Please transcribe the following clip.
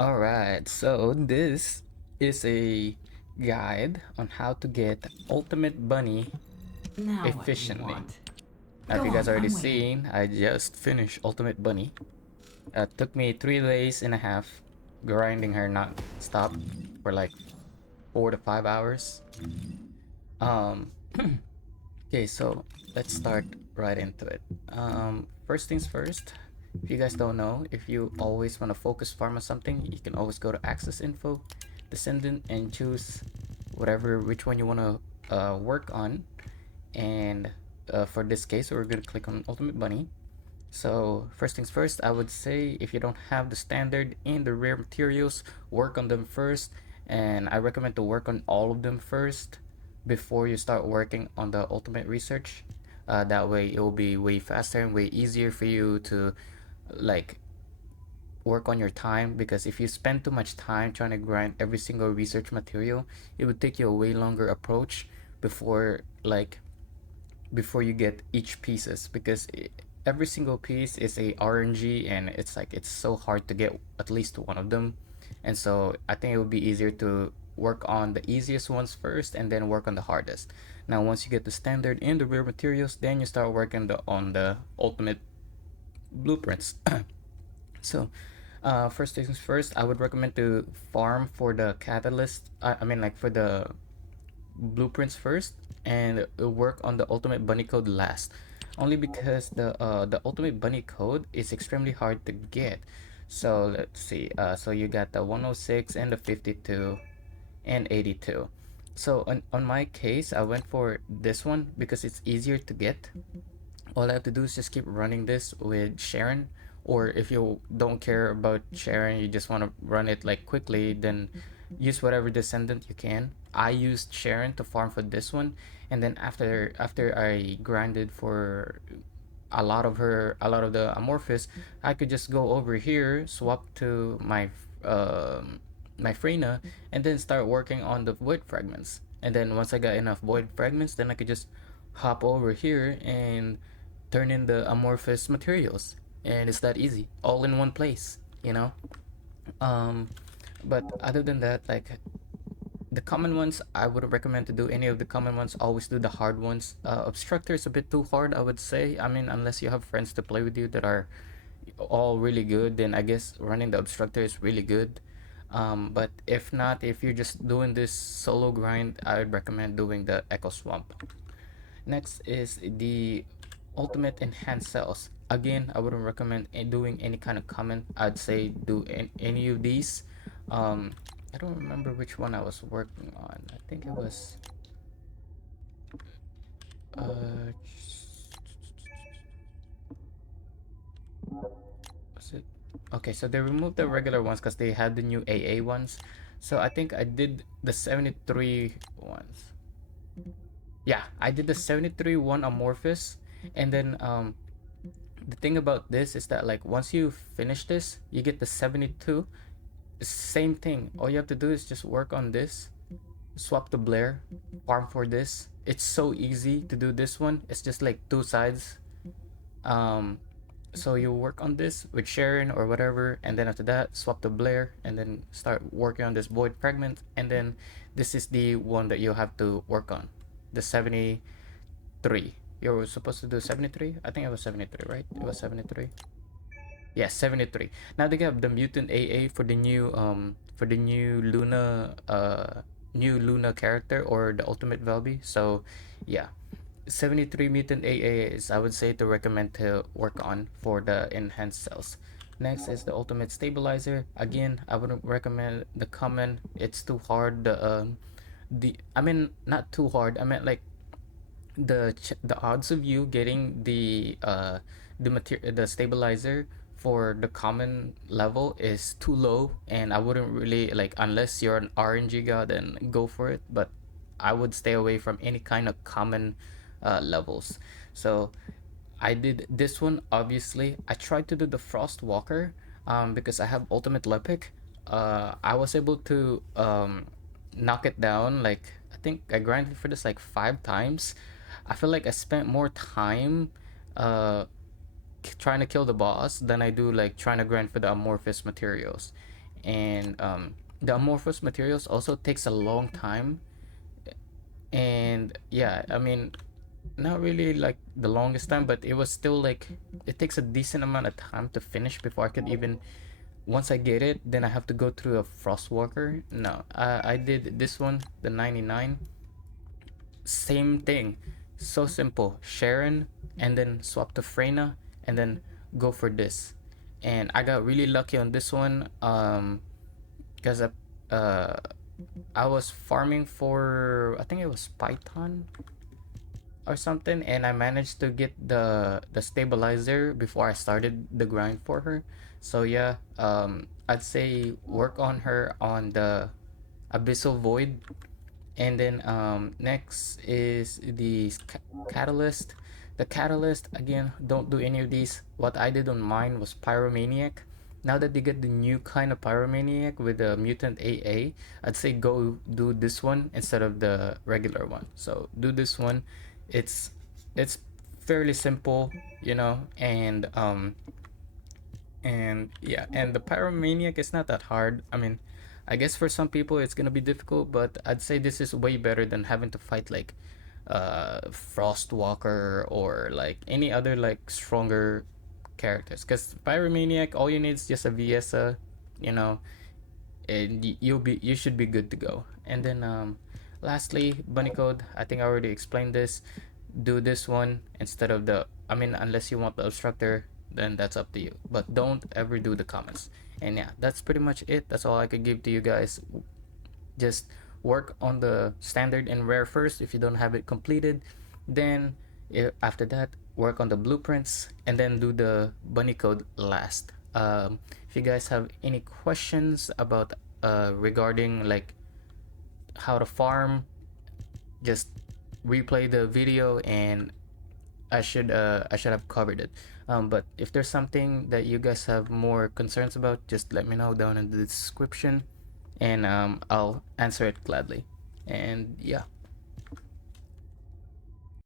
Alright, so this is a guide on how to get Ultimate Bunny Now what do you efficiently. want? Now, if Go you guys on, already I'm waiting. seen, I just finished Ultimate Bunny. It took me 3 days and a half grinding her non-stop for like 4 to 5 hours. Um, okay, so let's start right into it. First things first, if you guys don't know, if you always want to focus farm on something, you can always go to Access Info, Descendant, and choose which one you want to work on. And for this case, we're going to click on Ultimate Bunny. So first things first, I would say if you don't have the standard and the rare materials, work on them first. And I recommend to work on all of them first before you start working on the ultimate research. That way it will be way faster and way easier for you to like work on your time, because if you spend too much time trying to grind every single research material, it would take you a way longer approach before before you get each pieces, because every single piece is a RNG, and it's so hard to get at least one of them. And so I think it would be easier to work on the easiest ones first and then work on the hardest. Now once you get the standard and the rare materials, then you start working on the ultimate blueprints. So first things first, I would recommend to farm for the catalyst, I mean like for the blueprints first, and work on the ultimate bunny code last, only because the ultimate bunny code is extremely hard to get. So let's see, so you got the 106 and the 52 and 82. So on my case, I went for this one because it's easier to get. All I have to do is just keep running this with Sharon, or if you don't care about Sharon, you just want to run it like quickly, then use whatever descendant you can. I used Sharon to farm for this one, and then after I grinded for a lot of the amorphous, I could just go over here, swap to my Freyna, and then start working on the void fragments. And then once I got enough void fragments, then I could just hop over here and turn in the amorphous materials, and it's that easy, all in one place, you know. um but other than that, like, the common ones, I wouldn't recommend to do any of the common ones. Always do the hard ones. Obstructor is a bit too hard, I would say. I mean, unless you have friends to play with you that are all really good, then I guess running the obstructor is really good. But if not, if you're just doing this solo grind, I would recommend doing the Echo Swamp. Next is the ultimate enhanced cells. Again, I wouldn't recommend doing any kind of comment. I'd say do any of these. Um, I don't remember which one I was working on. I think it was uh, was it? Okay, so they removed the regular ones because they had the new AA ones. So I think I did the 73 ones. Yeah, I did the 73 one amorphous, and then the thing about this is that, like, once you finish this, you get the 72. Same thing, all you have to do is just work on this, swap to Blair, farm for this. It's so easy to do this one. It's just like two sides. um so you work on this with Sharon or whatever, and then after that swap to Blair, and then start working on this void fragment, and then this is the one that you have to work on, the 73. You're supposed to do 73. I think it was 73, right? It was 73. Yeah, 73. Now they have the mutant AA for the new Luna character, or the ultimate Velby. So yeah, 73 mutant AA is, I would say, to recommend to work on for the enhanced cells. Next is the ultimate stabilizer. Again, I wouldn't recommend the common. It's too hard. The I mean, not too hard. I meant like the odds of you getting the stabilizer for the common level is too low, and I wouldn't really, like, unless you're an RNG god, then go for it. But I would stay away from any kind of common levels. So I did this one. Obviously, I tried to do the Frost Walker, because I have Ultimate Lepic. I was able to knock it down. Like, I think I grinded for this like 5 times. I feel like I spent more time uh, trying to kill the boss than I do like trying to grind for the amorphous materials. and the amorphous materials also takes a long time. And yeah, I mean, not really like the longest time, but it was still like it takes a decent amount of time to finish before I could even, once I get it, then I have to go through a frostwalker. No, I did this one, the 99. Same thing, so simple. Sharon, and then swap to Freyna, and then go for this. And I got really lucky on this one, because uh I was farming for, I think it was Python or something, and I managed to get the stabilizer before I started the grind for her. So yeah, I'd say work on her on the Abyssal Void. And then next is the catalyst. The catalyst, again, don't do any of these. What I did on mine was Pyromaniac. Now that they get the new kind of Pyromaniac with the mutant AA, I'd say go do this one instead of the regular one. So do this one. It's it's fairly simple, and yeah, and the Pyromaniac is not that hard. I mean, I guess for some people it's gonna be difficult, but I'd say this is way better than having to fight like Frostwalker or like any other like stronger characters. Because Pyromaniac, all you need is just a Viesa, you know, and you should be good to go. And then lastly, bunny code. I think I already explained this. Do this one instead of the, I mean, unless you want the obstructor, then that's up to you, but don't ever do the comments. And yeah, that's pretty much it. That's all I could give to you guys. Just work on the standard and rare first if you don't have it completed. Then after that, work on the blueprints, and then do the bunny code last. If you guys have any questions about regarding like how to farm, just replay the video and I should have covered it. But if there's something that you guys have more concerns about, just let me know down in the description, and I'll answer it gladly. And yeah,